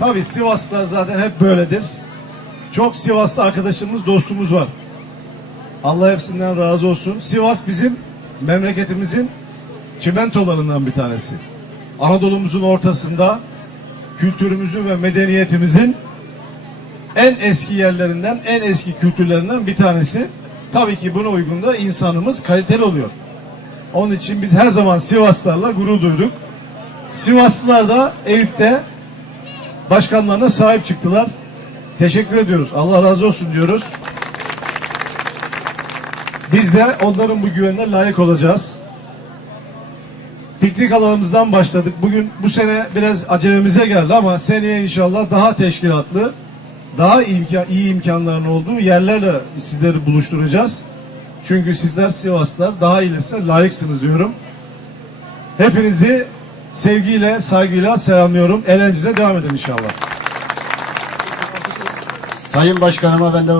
Tabii Sivaslılar zaten hep böyledir. Çok Sivaslı arkadaşımız, dostumuz var. Allah hepsinden razı olsun. Sivas bizim memleketimizin çimentolarından bir tanesi. Anadolu'muzun ortasında kültürümüzün ve medeniyetimizin en eski yerlerinden, en eski kültürlerinden bir tanesi. Tabii ki buna uygun da insanımız kaliteli oluyor. Onun için biz her zaman Sivaslılarla gurur duyduk. Sivaslılar da Eyüp'te başkanlarına sahip çıktılar. Teşekkür ediyoruz. Allah razı olsun diyoruz. Biz de onların bu güvenine layık olacağız. Piknik alanımızdan başladık. Bugün bu sene biraz acelemize geldi ama seneye inşallah daha teşkilatlı, daha imkan, iyi imkanların olduğu yerlerle sizleri buluşturacağız. Çünkü sizler Sivaslılar daha iyilisine layıksınız diyorum. Hepinizi sevgiyle, saygıyla selamlıyorum. Eğlencenize devam edin inşallah. Sayın Başkanıma ben de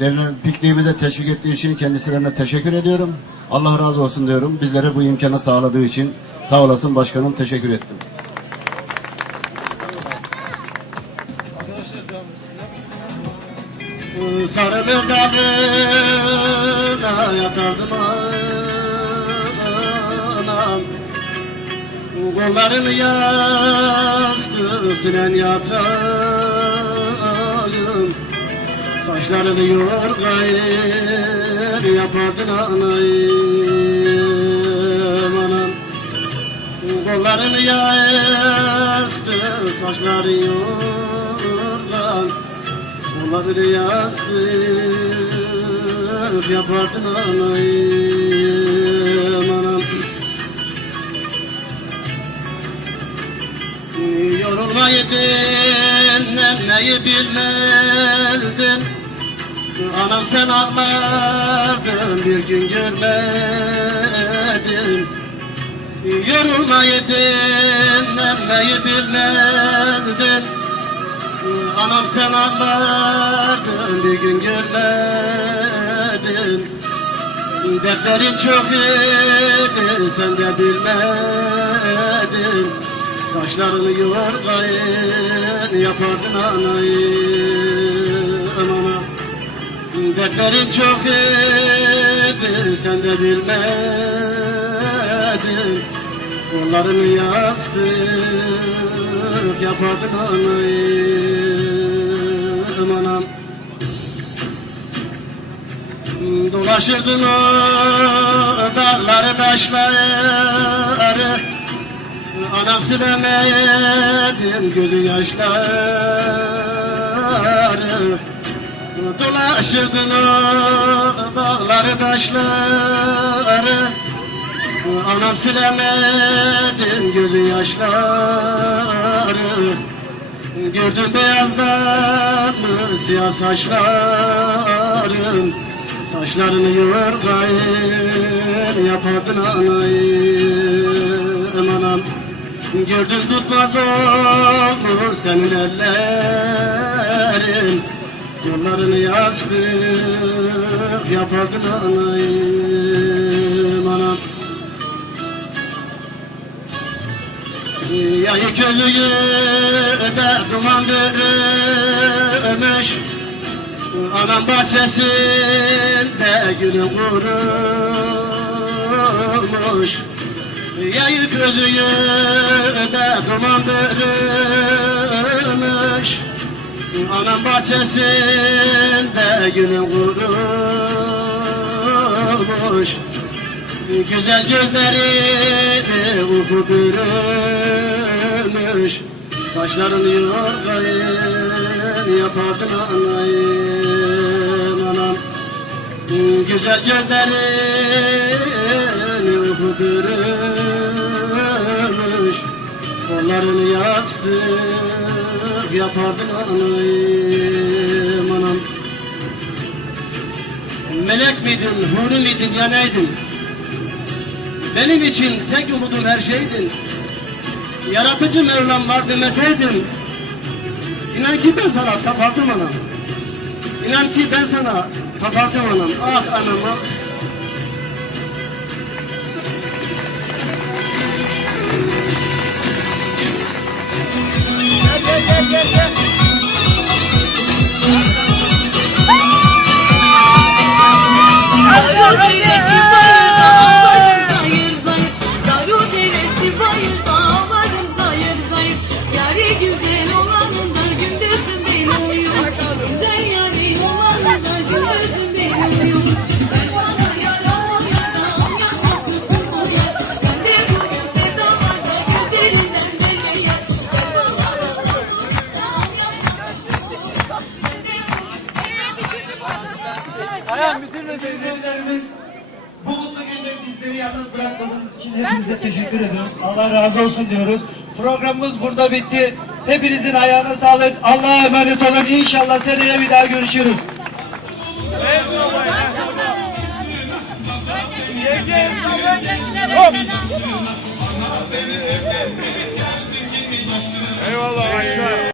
derneği pikniğimize teşvik ettiği için kendisine teşekkür ediyorum. Allah razı olsun diyorum. Bizlere bu imkanı sağladığı için sağ olasın başkanım teşekkür ettim. Sarı bir dağına yatardım anam Kollarını yastı silen yatağım Saçlarını yorgayır yapardın anayım anam Kollarını yastı saçları yorgan. Kollarını yastı yapardın anayım Yorulmaydın, emmeyi bilmezdin. Anam sen ağlardın, bir gün görmedin. Yorulmaydın, emmeyi bilmezdin. Anam sen ağlardın, bir gün görmedin. Dertlerin çok idi, sen de bilmedin Saçlarını yorgayın yapardın anayım ana Dertlerin çok idi sen de bilmedin. Kollarını yastık yapardın anayım anam Dolaşırdın o dağları taşları Anam silemedim gözü yaşları. Dolaşırdın o dağları taşları. Anam silemedim gözü yaşları. Gördüm beyazlarını siyah saçların? Saçlarını yorgayın yapardın anayım Gördüm tutmaz oldu senin ellerin. Yollarını yastık yapardın anayım anam. Yayı közüyü de duman bürümüş Anam bahçesinde gülü kurumuş Yayı közüyü de duman bürümüş Anam bahçesinde gülü kurumuş Güzel gözleri uyku bürümüş Saçlarını yorgayın yapardın anayım anam. Güzel gözlerini uyku bürümüş Kollarını yastık yapardın anayım anam Melek miydin, huri miydin ya neydin? Benim için tek umudum her şeydin. Yaratıcı Mevlam var demeseydin, inan ki ben sana tapardım anam. İnan ki ben sana tapardım anam. Ah anam ah. I'll be making bizleri yalnız bırakmadığınız için hepinize teşekkür ediyoruz. Allah razı olsun diyoruz. Programımız burada bitti. Hepinizin ayağına sağlık. Allah'a emanet olun. İnşallah seneye bir daha görüşürüz. Eyvallah.